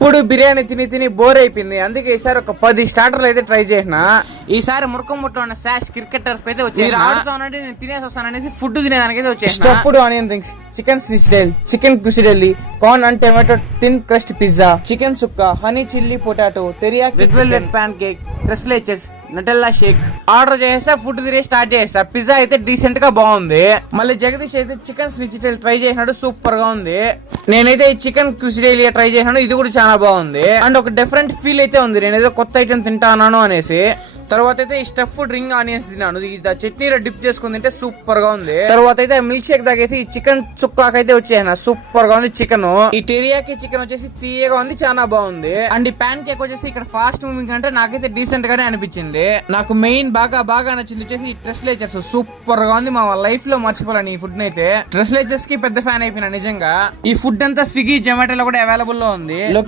ఎప్పుడు బిర్యానీ తిని తిని బోర్ అయిపోయింది. అందుకే ఈసారి ఒక 10 స్టార్టర్లు అయితే ట్రై చేసిన. ఈసారి మురకంముట్లో ఉన్న శాష్ క్రికెటర్స్ అయితే వచ్చి ఆడుతానంటే నేను తినేసి వస్తాననేసి ఫుడ్ తినేదానికైతే వచ్చేసి stuffed onion rings, chicken schnitzel, chicken quesadilla, corn and tomato thin crust pizza, chicken sukka, honey chilli potato, teriyaki red velvet pancake, tres leches, Nutella shake order చేసా. ఫుడ్ తినే స్టార్ట్ చేసా. పిజ్జా అయితే డీసెంట్ గా బాగుంది. మళ్ళీ జగదీష్ అయితే చికెన్ స్నిచ్డెల్ ట్రై చేసినాడు, super గా ఉంది. నేనైతే ఈ చికెన్ క్యూసిడేలియా ట్రై చేసినాను, ఇది కూడా చాలా బాగుంది. అండ్ ఒక డిఫరెంట్ ఫీల్ అయితే ఉంది, నేనేదో కొత్త ఐటమ్ తింటాను అనేసి. తర్వాత అయితే ఈ స్టఫ్డ్ రింగ్ ఆనియన్స్ తిన్నాను, చట్నీలో డిప్ చేసుకుని తింటే సూపర్ గా ఉంది. తర్వాత అయితే మిల్క్ షేక్ తాగేసి ఈ చికెన్ చుక్కాకైతే వచ్చేసిన, సూపర్ గా ఉంది చికెన్. ఈ టెరియాకి చికెన్ వచ్చేసి తీయగా ఉంది, చాలా బాగుంది. అండ్ ఈ ప్యాన్ కేక్ వచ్చేసి ఇక్కడ ఫాస్ట్ మూవింగ్ అంటే నాకైతే డీసెంట్ గానే అనిపించింది. నాకు మెయిన్ బాగా నచ్చింది వచ్చేసి ఈ ట్రెస్లేచర్స్, సూపర్ గా ఉంది. మా లైఫ్ లో మర్చిపోలేను ఈ ఫుడ్ అయితే. ట్రెస్లేచర్స్ కి పెద్ద ఫ్యాన్ అయిపోయినా నిజంగా. ఈ ఫుడ్ అంతా స్విగ్గీ, జొమాటోలో కూడా అవైలబుల్ లో ఉంది.